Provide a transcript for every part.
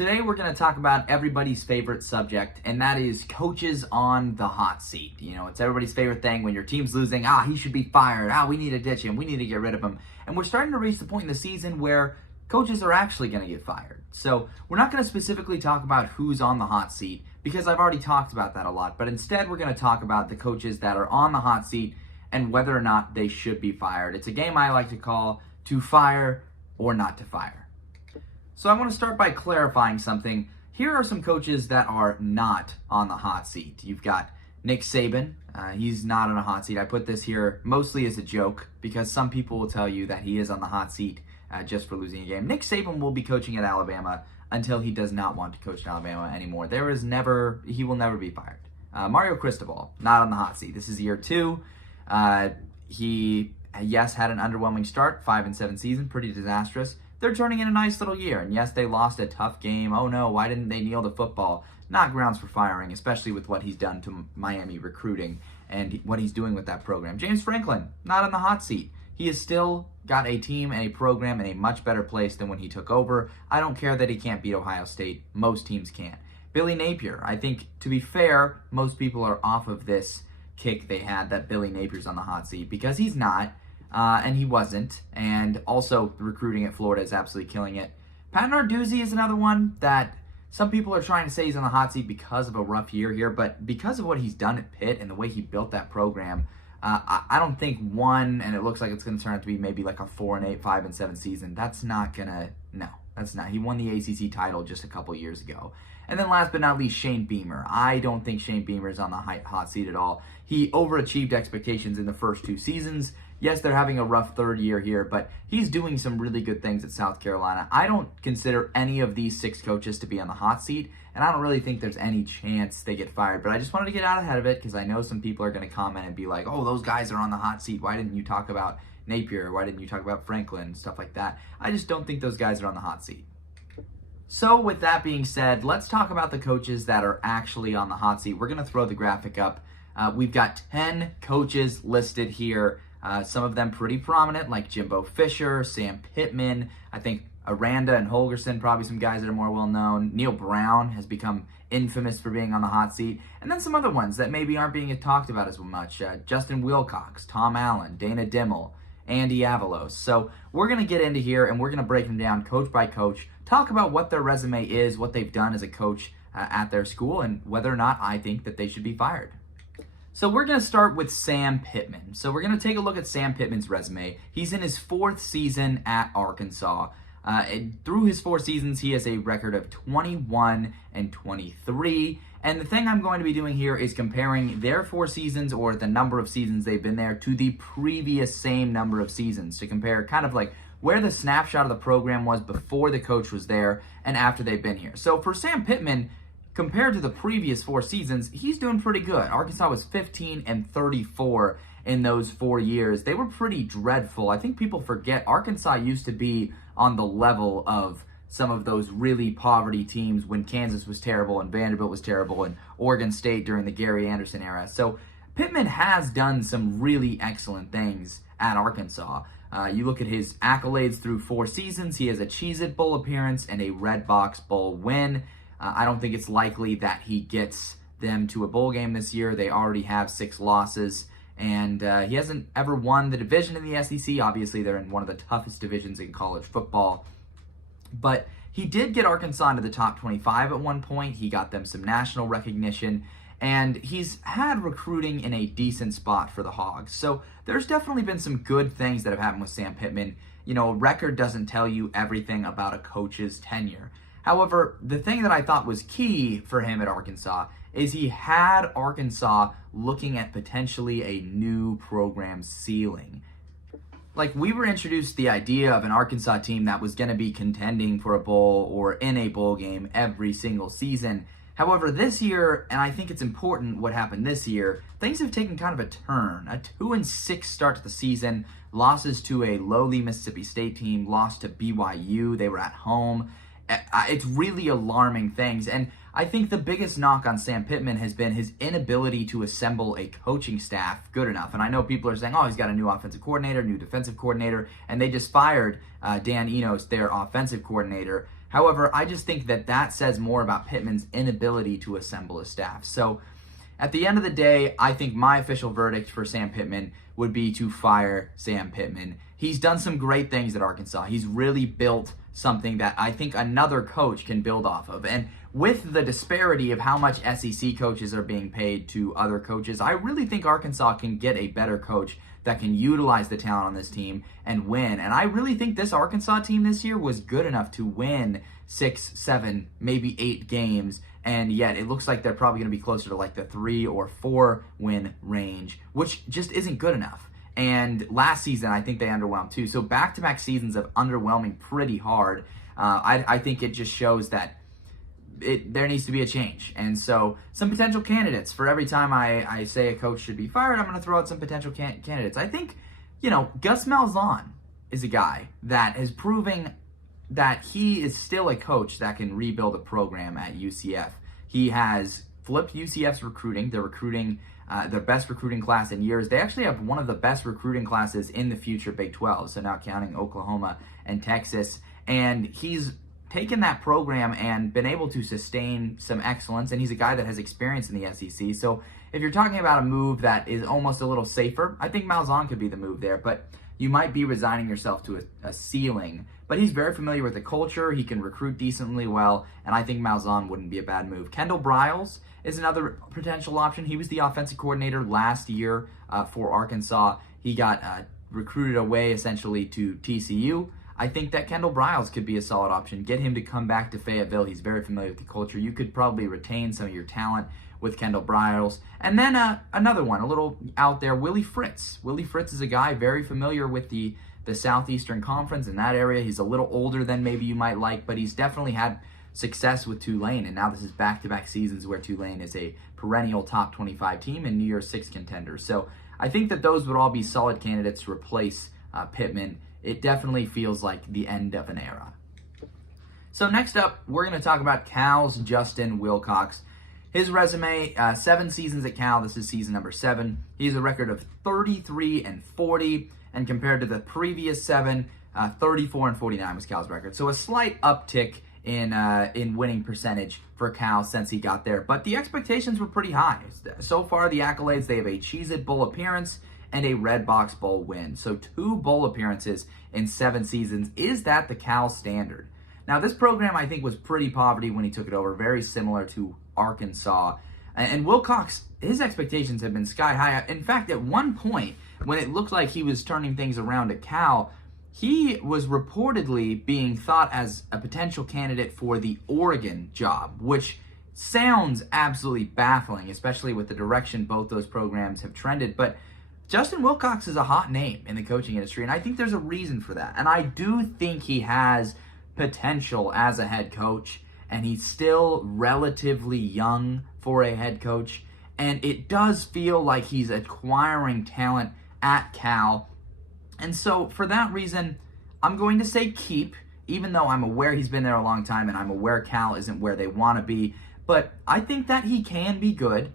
Today we're going to talk about everybody's favorite subject, and that is coaches on the hot seat. You know, it's everybody's favorite thing when your team's losing. He should be fired. We need to ditch him. We need to get rid of him. And we're starting to reach the point in the season where coaches are actually going to get fired. So we're not going to specifically talk about who's on the hot seat because I've already talked about that a lot. But instead, we're going to talk about the coaches that are on the hot seat and whether or not they should be fired. It's a game I like to call to fire or not to fire. So I want to start by clarifying something. Here are some coaches that are not on the hot seat. You've got Nick Saban. He's not on a hot seat. I put this here mostly as a joke because some people will tell you that he is on the hot seat just for losing a game. Nick Saban will be coaching at Alabama until he does not want to coach at Alabama anymore. He will never be fired. Mario Cristobal, not on the hot seat. This is year 2. He, had an underwhelming start, 5-7 season, pretty disastrous. They're turning in a nice little year. And yes, they lost a tough game. Oh no, why didn't they kneel to football? Not grounds for firing, especially with what he's done to Miami recruiting and what he's doing with that program. James Franklin, not on the hot seat. He has still got a team and a program in a much better place than when he took over. I don't care that he can't beat Ohio State. Most teams can't. Billy Napier, I think, to be fair, most people are off of this kick they had that Billy Napier's on the hot seat because he's not. And he wasn't. And also, recruiting at Florida is absolutely killing it. Pat Narduzzi is another one that some people are trying to say he's on the hot seat because of a rough year here, but because of what he's done at Pitt and the way he built that program, I don't think and it looks like it's going to turn out to be maybe like a 4-8, 5-7 season. That's not. He won the ACC title just a couple years ago. And then last but not least, Shane Beamer. I don't think Shane Beamer is on the hot seat at all. He overachieved expectations in the first 2 seasons. Yes, they're having a rough third year here, but he's doing some really good things at South Carolina. I don't consider any of these 6 coaches to be on the hot seat, and I don't really think there's any chance they get fired. But I just wanted to get out ahead of it because I know some people are going to comment and be like, oh, those guys are on the hot seat. Why didn't you talk about Napier? Why didn't you talk about Franklin? Stuff like that. I just don't think those guys are on the hot seat. So with that being said, let's talk about the coaches that are actually on the hot seat. We're going to throw the graphic up. We've got 10 coaches listed here. Some of them pretty prominent, like Jimbo Fisher, Sam Pittman. I think Aranda and Holgorsen, probably some guys that are more well-known. Neil Brown has become infamous for being on the hot seat. And then some other ones that maybe aren't being talked about as much. Justin Wilcox, Tom Allen, Dana Dimmel, Andy Avalos. So we're going to get into here and we're going to break them down coach by coach, talk about what their resume is, what they've done as a coach at their school, and whether or not I think that they should be fired. So we're going to start with Sam Pittman. So we're going to take a look at Sam Pittman's resume. He's in his 4th season at Arkansas. Through his 4 seasons, he has a record of 21-23. And the thing I'm going to be doing here is comparing their 4 seasons, or the number of seasons they've been there, to the previous same number of seasons, to compare kind of like where the snapshot of the program was before the coach was there and after they've been here. So for Sam Pittman, compared to the previous 4 seasons, he's doing pretty good. Arkansas was 15-34 in those 4 years. They were pretty dreadful. I think people forget Arkansas used to be on the level of some of those really poverty teams when Kansas was terrible and Vanderbilt was terrible and Oregon State during the Gary Anderson era. So Pittman has done some really excellent things at Arkansas. You look at his accolades through 4 seasons. He has a Cheez-It Bowl appearance and a Red Box Bowl win. I don't think it's likely that he gets them to a bowl game this year. They already have 6 losses, and he hasn't ever won the division in the SEC. Obviously, they're in one of the toughest divisions in college football. But he did get Arkansas into the top 25 at one point. He got them some national recognition, and he's had recruiting in a decent spot for the Hogs. So there's definitely been some good things that have happened with Sam Pittman. You know, a record doesn't tell you everything about a coach's tenure. However, the thing that I thought was key for him at Arkansas is he had Arkansas looking at potentially a new program ceiling. Like, we were introduced to the idea of an Arkansas team that was going to be contending for a bowl or in a bowl game every single season. However, this year, and I think it's important what happened this year, things have taken kind of a turn. A 2-6 start to the season, losses to a lowly Mississippi State team, lost to BYU, they were at home. It's really alarming things, and I think the biggest knock on Sam Pittman has been his inability to assemble a coaching staff good enough. And I know people are saying, oh, he's got a new offensive coordinator, new defensive coordinator, and they just fired Dan Enos, their offensive coordinator. However, I just think that says more about Pittman's inability to assemble a staff. So at the end of the day, I think my official verdict for Sam Pittman would be to fire Sam Pittman. He's done some great things at Arkansas. He's really built something that I think another coach can build off of. And with the disparity of how much SEC coaches are being paid to other coaches, I really think Arkansas can get a better coach that can utilize the talent on this team and win. And I really think this Arkansas team this year was good enough to win 6, 7, maybe 8 games. And yet it looks like they're probably going to be closer to like the 3 or 4 win range, which just isn't good enough. And last season, I think they underwhelmed too. So back-to-back seasons of underwhelming pretty hard. I think it just shows that there needs to be a change. And so some potential candidates. For every time I say a coach should be fired, I'm going to throw out some potential candidates. I think, Gus Malzahn is a guy that is proving that he is still a coach that can rebuild a program at UCF. He has flipped UCF's recruiting. They're recruiting their best recruiting class in years. They actually have one of the best recruiting classes in the future Big 12, so not counting Oklahoma and Texas. And he's taken that program and been able to sustain some excellence, and he's a guy that has experience in the SEC. So if you're talking about a move that is almost a little safer, I think Malzahn could be the move there, but you might be resigning yourself to a ceiling. But he's very familiar with the culture. He can recruit decently well, and I think Malzahn wouldn't be a bad move. Kendall Briles is another potential option. He was the offensive coordinator last year for Arkansas. He got recruited away essentially to TCU. I think that Kendall Briles could be a solid option. Get him to come back to Fayetteville. He's very familiar with the culture. You could probably retain some of your talent with Kendall Briles. And then another one, a little out there, Willie Fritz. Willie Fritz is a guy very familiar with the Southeastern Conference in that area. He's a little older than maybe you might like, but he's definitely had success with Tulane, and now this is back-to-back seasons where Tulane is a perennial top 25 team and New Year's 6 contender. So I think that those would all be solid candidates to replace Pittman. It definitely feels like the end of an era. So next up, we're going to talk about Cal's Justin Wilcox. His resume, 7 seasons at Cal. This is season number 7. He has a record of 33-40, and compared to the previous 7, 34-49 was Cal's record. So a slight uptick in winning percentage for Cal since he got there, but the expectations were pretty high. So far, the accolades: they have a Cheez-It Bowl appearance and a Red Box Bowl win. So 2 bowl appearances in 7 seasons. Is that the Cal standard? Now, this program, I think, was pretty poverty when he took it over, very similar to Arkansas. And Wilcox, his expectations have been sky high. In fact, at one point, when it looked like he was turning things around at Cal, he was reportedly being thought as a potential candidate for the Oregon job, which sounds absolutely baffling, especially with the direction both those programs have trended. But Justin Wilcox is a hot name in the coaching industry, and I think there's a reason for that. And I do think he has potential as a head coach, and he's still relatively young for a head coach. And it does feel like he's acquiring talent at Cal. And so for that reason, I'm going to say keep, even though I'm aware he's been there a long time and I'm aware Cal isn't where they want to be. But I think that he can be good.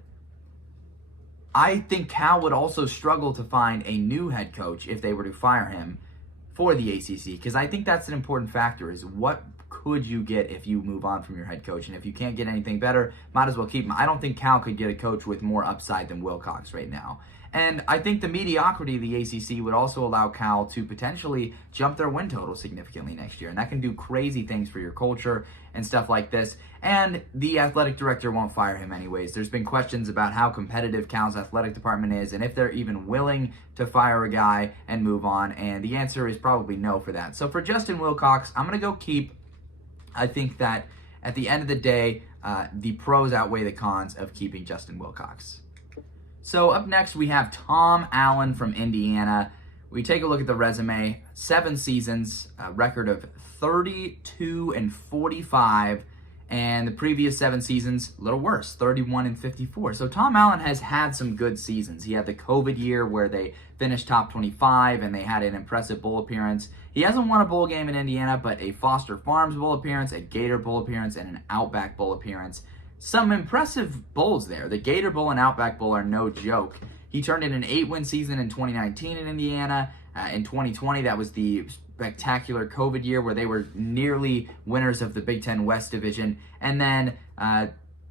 I think Cal would also struggle to find a new head coach if they were to fire him for the ACC, because I think that's an important factor, is what could you get if you move on from your head coach? And if you can't get anything better, might as well keep him. I don't think Cal could get a coach with more upside than Wilcox right now. And I think the mediocrity of the ACC would also allow Cal to potentially jump their win total significantly next year. And that can do crazy things for your culture and stuff like this. And the athletic director won't fire him anyways. There's been questions about how competitive Cal's athletic department is and if they're even willing to fire a guy and move on. And the answer is probably no for that. So for Justin Wilcox, I'm going to go keep. I think that at the end of the day, the pros outweigh the cons of keeping Justin Wilcox. So up next, we have Tom Allen from Indiana. We take a look at the resume. 7 seasons, a record of 32-45, and the previous 7 seasons, a little worse, 31-54. So Tom Allen has had some good seasons. He had the COVID year where they finished top 25, and they had an impressive bowl appearance. He hasn't won a bowl game in Indiana, but a Foster Farms Bowl appearance, a Gator Bowl appearance, and an Outback Bowl appearance. Some impressive bowls there. The Gator Bowl and Outback Bowl are no joke. He turned in an 8-win season in 2019 in Indiana, In 2020, that was the spectacular COVID year where they were nearly winners of the Big Ten West Division. And then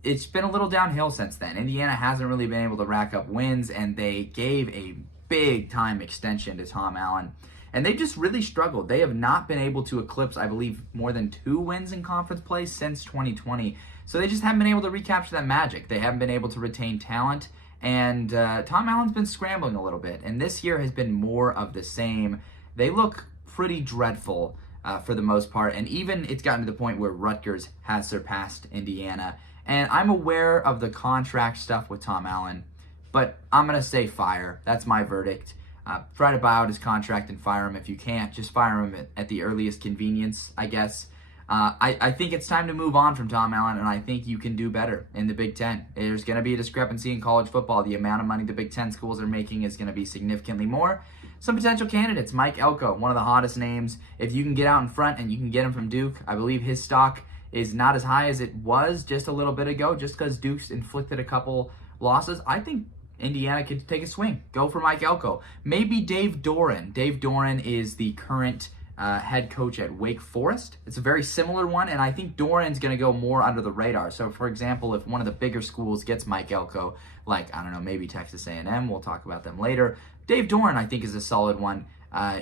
it's been a little downhill since then. Indiana hasn't really been able to rack up wins, and they gave a big time extension to Tom Allen. And they just really struggled. They have not been able to eclipse, I believe, more than 2 wins in conference play since 2020. So they just haven't been able to recapture that magic. They haven't been able to retain talent. And Tom Allen's been scrambling a little bit. And this year has been more of the same. They look pretty dreadful for the most part. And even it's gotten to the point where Rutgers has surpassed Indiana. And I'm aware of the contract stuff with Tom Allen, but I'm going to say fire. That's my verdict. Try to buy out his contract and fire him. If you can't, just fire him at the earliest convenience, I guess. I think it's time to move on from Tom Allen, and I think you can do better in the Big Ten. There's going to be a discrepancy in college football. The amount of money the Big Ten schools are making is going to be significantly more. Some potential candidates, Mike Elko, one of the hottest names. If you can get out in front and you can get him from Duke, I believe his stock is not as high as it was just a little bit ago, just because Duke's inflicted a couple losses. I think Indiana could take a swing. Go for Mike Elko. Maybe Dave Doran. Dave Doran is the current head coach at Wake Forest. It's a very similar one, and I think Doran's going to go more under the radar. So, for example, if one of the bigger schools gets Mike Elko, like, I don't know, maybe Texas A&M, we'll talk about them later. Dave Doran, I think, is a solid one.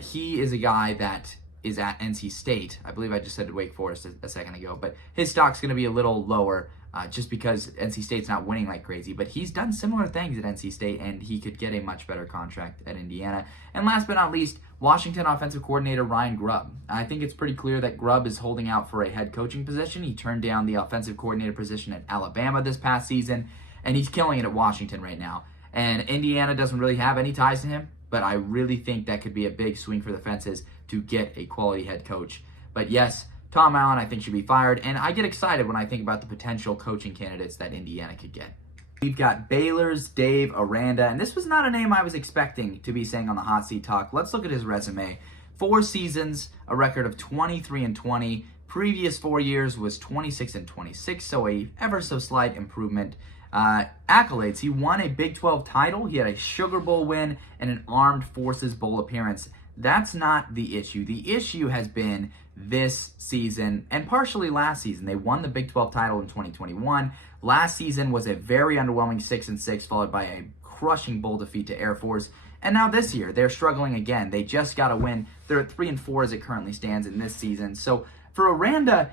He is a guy that is at NC State. I believe I just said Wake Forest a second ago, but his stock's going to be a little lower just because NC State's not winning like crazy. But he's done similar things at NC State, and he could get a much better contract at Indiana. And last but not least, Washington offensive coordinator Ryan Grubb. I think it's pretty clear that Grubb is holding out for a head coaching position. He turned down the offensive coordinator position at Alabama this past season, and he's killing it at Washington right now. And Indiana doesn't really have any ties to him, but I really think that could be a big swing for the fences to get a quality head coach. But yes, Tom Allen, I think, should be fired, and I get excited when I think about the potential coaching candidates that Indiana could get. We've got Baylor's Dave Aranda, and this was not a name I was expecting to be saying on the Hot Seat Talk. Let's look at his resume. 4 seasons, a record of 23-20. Previous 4 years was 26-26, so a ever so slight improvement. Accolades: he won a Big 12 title, he had a Sugar Bowl win, and an Armed Forces Bowl appearance. That's not the issue. The issue has been this season and partially last season. They won the Big 12 title in 2021. Last season was a very underwhelming 6-6, followed by a crushing bowl defeat to Air Force. And now this year, they're struggling again. They just got a win. They're at 3-4 as it currently stands in this season. So for Aranda,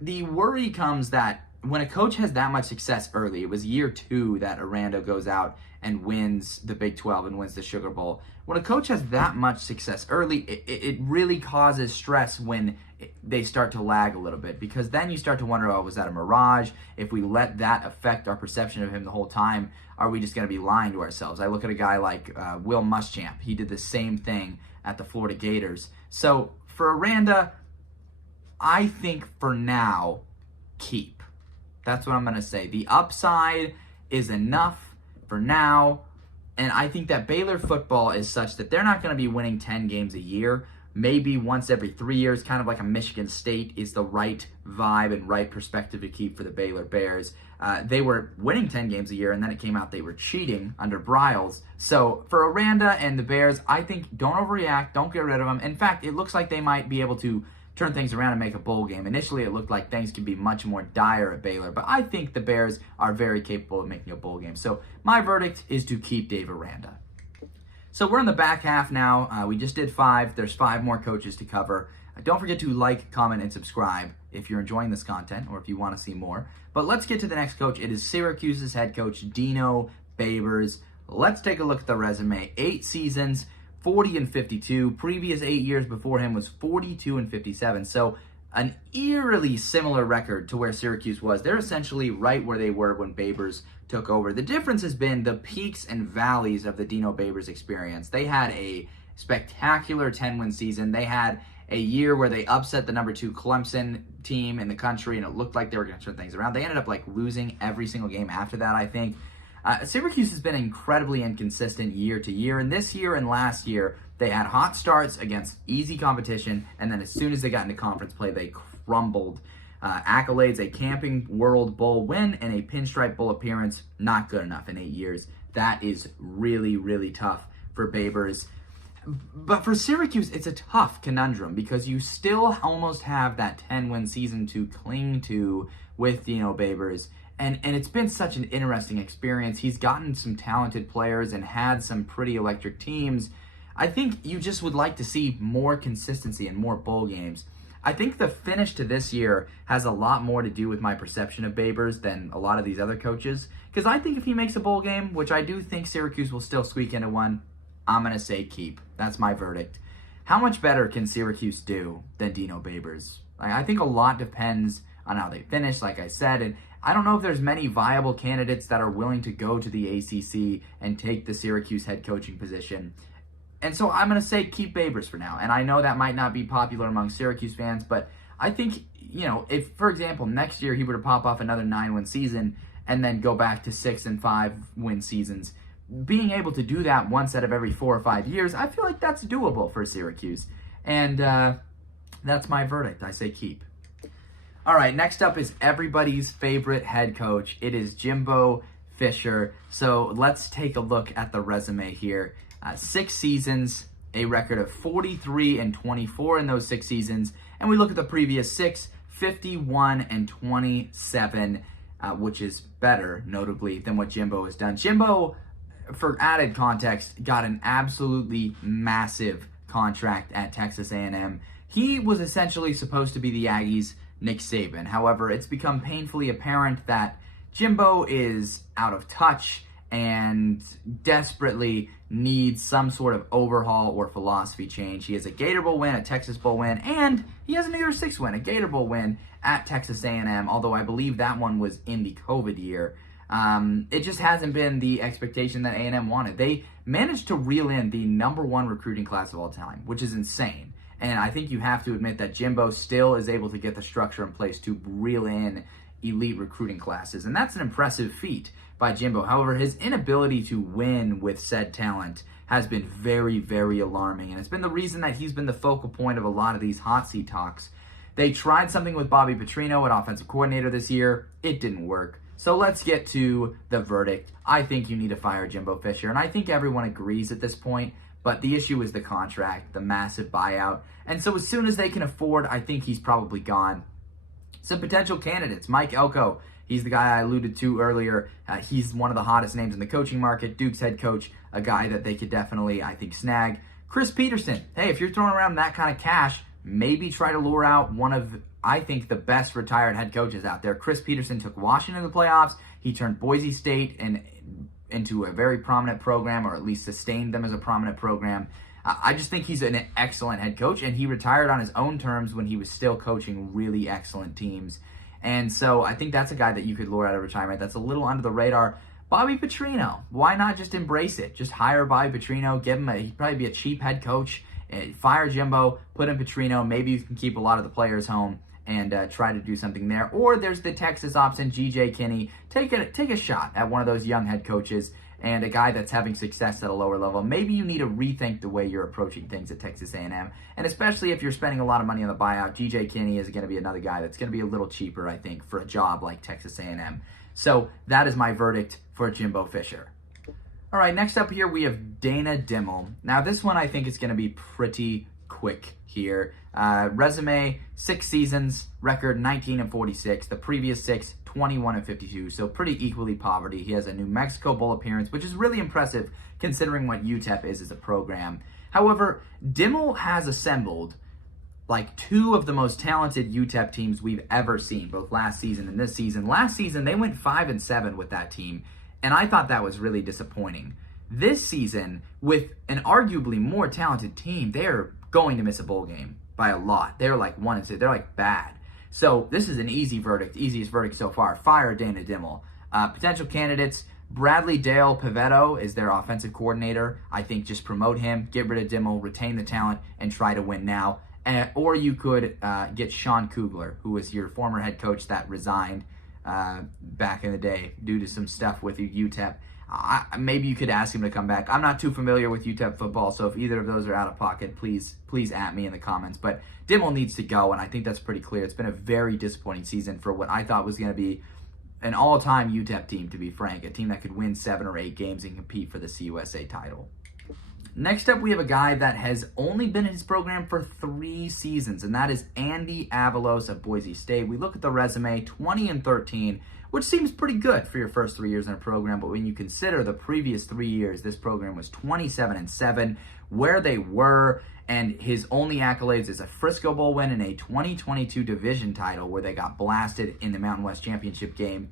the worry comes that when a coach has that much success early, it was year 2 that Aranda goes out and wins the Big 12 and wins the Sugar Bowl. When a coach has that much success early, it really causes stress when they start to lag a little bit, because then you start to wonder, oh, was that a mirage? If we let that affect our perception of him the whole time, are we just going to be lying to ourselves? I look at a guy like Will Muschamp. He did the same thing at the Florida Gators. So for Aranda, I think for now, keep. That's what I'm going to say. The upside is enough for now, and I think that Baylor football is such that they're not going to be winning 10 games a year. Maybe once every 3 years, kind of like a Michigan State, is the right vibe and right perspective to keep for the Baylor Bears. They were winning 10 games a year, and then it came out they were cheating under Briles. So for Aranda and the Bears, I think don't overreact, don't get rid of them. In fact, it looks like they might be able to turn things around and make a bowl game. Initially, it looked like things could be much more dire at Baylor, but I think the Bears are very capable of making a bowl game. So my verdict is to keep Dave Aranda. So we're in the back half now. We just did 5. There's 5 more coaches to cover. Don't forget to like, comment, and subscribe if you're enjoying this content or if you want to see more. But let's get to the next coach. It is Syracuse's head coach, Dino Babers. Let's take a look at the resume. 8 seasons, 40-52. Previous 8 years before him was 42-57. So an eerily similar record to where Syracuse was. They're essentially right where they were when Babers took over. The difference has been the peaks and valleys of the Dino Babers experience. They had a spectacular 10-win season. They had a year where they upset the number 2 Clemson team in the country, and it looked like they were going to turn things around. They ended up losing every single game after that, I think. Syracuse has been incredibly inconsistent year to year, and this year and last year, they had hot starts against easy competition, and then as soon as they got into conference play, they crumbled. Accolades: a Camping World Bowl win and a Pinstripe Bowl appearance, not good enough in 8 years. That is really, really tough for Babers. But for Syracuse, it's a tough conundrum because you still almost have that 10-win season to cling to with Dino Babers. And it's been such an interesting experience. He's gotten some talented players and had some pretty electric teams. I think you just would like to see more consistency and more bowl games. I think the finish to this year has a lot more to do with my perception of Babers than a lot of these other coaches. Because I think if he makes a bowl game, which I do think Syracuse will still squeak into one, I'm going to say keep. That's my verdict. How much better can Syracuse do than Dino Babers? I think a lot depends on how they finish, like I said, and I don't know if there's many viable candidates that are willing to go to the ACC and take the Syracuse head coaching position. And so I'm going to say keep Babers for now. And I know that might not be popular among Syracuse fans, but I think, if, for example, next year he were to pop off another 9-win season and then go back to 6 and 5-win seasons, being able to do that once out of every 4 or 5 years, I feel like that's doable for Syracuse. And that's my verdict. I say keep. All right, next up is everybody's favorite head coach. It is Jimbo Fisher. So let's take a look at the resume here. 6 seasons, a record of 43-24 in those 6 seasons. And we look at the previous 6, 51-27, which is better, notably, than what Jimbo has done. Jimbo, for added context, got an absolutely massive contract at Texas A&M. He was essentially supposed to be the Aggies' Nick Saban. However, it's become painfully apparent that Jimbo is out of touch and desperately needs some sort of overhaul or philosophy change. He has a Gator Bowl win, a Texas Bowl win, and he has a New Year's Six win, a Gator Bowl win at Texas A&M, although I believe that one was in the COVID year. It just hasn't been the expectation that A&M wanted. They managed to reel in the #1 recruiting class of all time, which is insane. And I think you have to admit that Jimbo still is able to get the structure in place to reel in elite recruiting classes. And that's an impressive feat by Jimbo. However, his inability to win with said talent has been very, very alarming. And it's been the reason that he's been the focal point of a lot of these hot seat talks. They tried something with Bobby Petrino at offensive coordinator this year. It didn't work. So let's get to the verdict. I think you need to fire Jimbo Fisher. And I think everyone agrees at this point. But the issue is the contract, the massive buyout. And so as soon as they can afford, I think he's probably gone. Some potential candidates. Mike Elko. He's the guy I alluded to earlier. He's one of the hottest names in the coaching market. Duke's head coach, a guy that they could definitely, I think, snag. Chris Peterson. Hey, if you're throwing around that kind of cash, maybe try to lure out one of, I think, the best retired head coaches out there. Chris Peterson took Washington to the playoffs. He turned Boise State into a very prominent program, or at least sustained them as a prominent program. I just think he's an excellent head coach, and he retired on his own terms when he was still coaching really excellent teams. And so I think that's a guy that you could lure out of retirement that's a little under the radar. Bobby Petrino, why not just embrace it? Just hire Bobby Petrino, he'd probably be a cheap head coach, fire Jimbo, put in Petrino, maybe you can keep a lot of the players home and try to do something there. Or there's the Texas option, G.J. Kinney. Take a shot at one of those young head coaches and a guy that's having success at a lower level. Maybe you need to rethink the way you're approaching things at Texas A&M. And especially if you're spending a lot of money on the buyout, G.J. Kinney is going to be another guy that's going to be a little cheaper, I think, for a job like Texas A&M. So that is my verdict for Jimbo Fisher. All right, next up here we have Dana Dimel. Now this one I think is going to be pretty quick here. Resume, 6 seasons, record 19-46. The previous 6, 21-52. So pretty equally poverty. He has a New Mexico Bowl appearance, which is really impressive considering what UTEP is as a program. However, Dimel has assembled like 2 of the most talented UTEP teams we've ever seen, both last season and this season. Last season, they went 5-7 with that team, and I thought that was really disappointing. This season, with an arguably more talented team, they're going to miss a bowl game by a lot. They're like 1-2. They're like bad. So this is an easy verdict, easiest verdict so far. Fire Dana Dimel. Potential candidates, Bradley Dale Pavetto is their offensive coordinator. I think just promote him, get rid of Dimel, retain the talent, and try to win now. Or you could get Sean Kugler, who was your former head coach that resigned back in the day due to some stuff with UTEP. Maybe you could ask him to come back. I'm not too familiar with UTEP football, so if either of those are out of pocket, please at me in the comments. But Dimel needs to go, and I think that's pretty clear. It's been a very disappointing season for what I thought was going to be an all-time UTEP team, to be frank, a team that could win 7 or 8 games and compete for the CUSA title. Next up, we have a guy that has only been in his program for 3 seasons, and that is Andy Avalos of Boise State. We look at the resume, 20-13, which seems pretty good for your first 3 years in a program, but when you consider the previous 3 years, this program was 27-7, where they were, and his only accolades is a Frisco Bowl win and a 2022 division title where they got blasted in the Mountain West Championship game.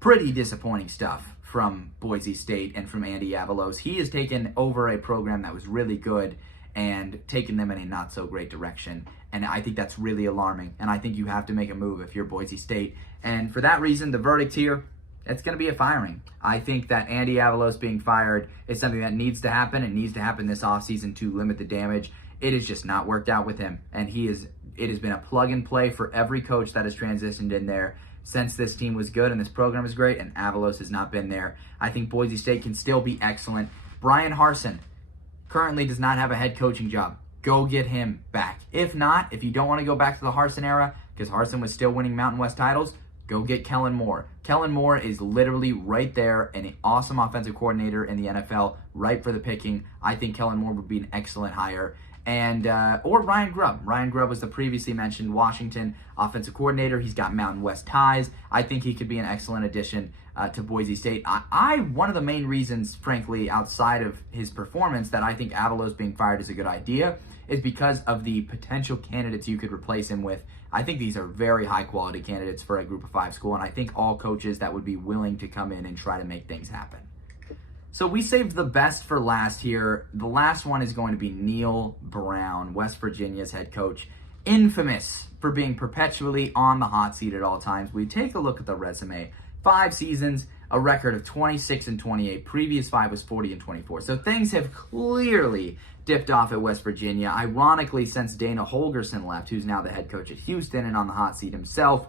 Pretty disappointing stuff from Boise State and from Andy Avalos. He has taken over a program that was really good and taken them in a not so great direction. And I think that's really alarming. And I think you have to make a move if you're Boise State. And for that reason, the verdict here, it's going to be a firing. I think that Andy Avalos being fired is something that needs to happen. It needs to happen this offseason to limit the damage. It has just not worked out with him. And it has been a plug and play for every coach that has transitioned in there since this team was good and this program is great, and Avalos has not been there. I think Boise State can still be excellent. Brian Harsin currently does not have a head coaching job. Go get him back. If not, if you don't want to go back to the Harsin era, because Harsin was still winning Mountain West titles, go get Kellen Moore. Kellen Moore is literally right there, and an awesome offensive coordinator in the NFL, ripe for the picking. I think Kellen Moore would be an excellent hire. And or Ryan Grubb. Ryan Grubb was the previously mentioned Washington offensive coordinator. He's got Mountain West ties. I think he could be an excellent addition to Boise State. One of the main reasons, frankly, outside of his performance, that I think Avalos being fired is a good idea is because of the potential candidates you could replace him with. I think these are very high-quality candidates for a Group of 5 school, and I think all coaches that would be willing to come in and try to make things happen. So we saved the best for last here. The last one is going to be Neil Brown, West Virginia's head coach, infamous for being perpetually on the hot seat at all times. We take a look at the resume. 5 seasons, a record of 26-28. Previous 5 was 40-24. So things have clearly dipped off at West Virginia. Ironically, since Dana Holgorsen left, who's now the head coach at Houston and on the hot seat himself,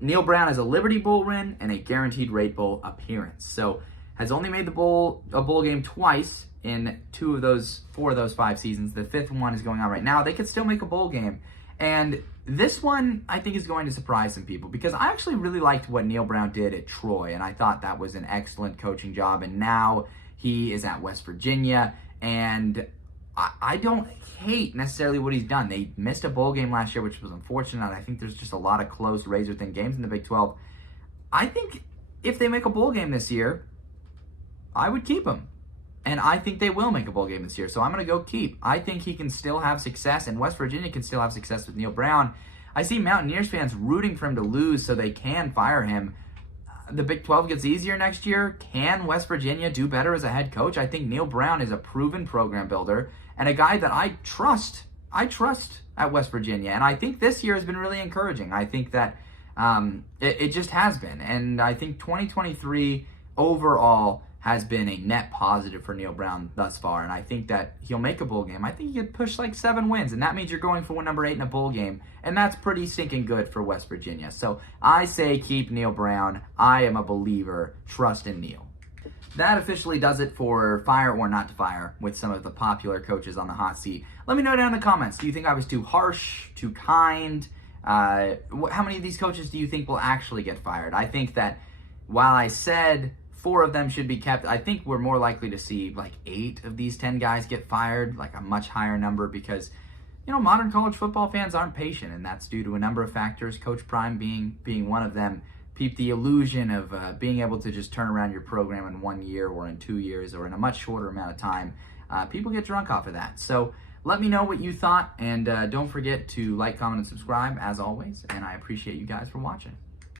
Neil Brown has a Liberty Bowl win and a Guaranteed Rate Bowl appearance. So has only made a bowl game twice in 4 of those 5 seasons. The 5th one is going on right now. They could still make a bowl game. And this one, I think, is going to surprise some people because I actually really liked what Neil Brown did at Troy, and I thought that was an excellent coaching job. And now he is at West Virginia, and I don't hate necessarily what he's done. They missed a bowl game last year, which was unfortunate. I think there's just a lot of close, razor-thin games in the Big 12. I think if they make a bowl game this year, I would keep him. And I think they will make a bowl game this year. So I'm going to go keep. I think he can still have success, and West Virginia can still have success with Neil Brown. I see Mountaineers fans rooting for him to lose so they can fire him. The Big 12 gets easier next year. Can West Virginia do better as a head coach? I think Neil Brown is a proven program builder and a guy that I trust. I trust at West Virginia. And I think this year has been really encouraging. I think that it just has been. And I think 2023 overall has been a net positive for Neil Brown thus far, and I think that he'll make a bowl game. I think he could push like 7 wins, and that means you're going for win number 8 in a bowl game, and that's pretty stinking good for West Virginia. So I say keep Neil Brown. I am a believer. Trust in Neil. That officially does it for fire or not to fire with some of the popular coaches on the hot seat. Let me know down in the comments. Do you think I was too harsh, too kind? How many of these coaches do you think will actually get fired? I think that while I said 4 of them should be kept, I think we're more likely to see like 8 of these 10 guys get fired, like a much higher number, because modern college football fans aren't patient, and that's due to a number of factors, Coach Prime being one of them. The illusion of being able to just turn around your program in 1 year or in 2 years or in a much shorter amount of time. People get drunk off of that. So let me know what you thought, and don't forget to like, comment, and subscribe as always, and I appreciate you guys for watching.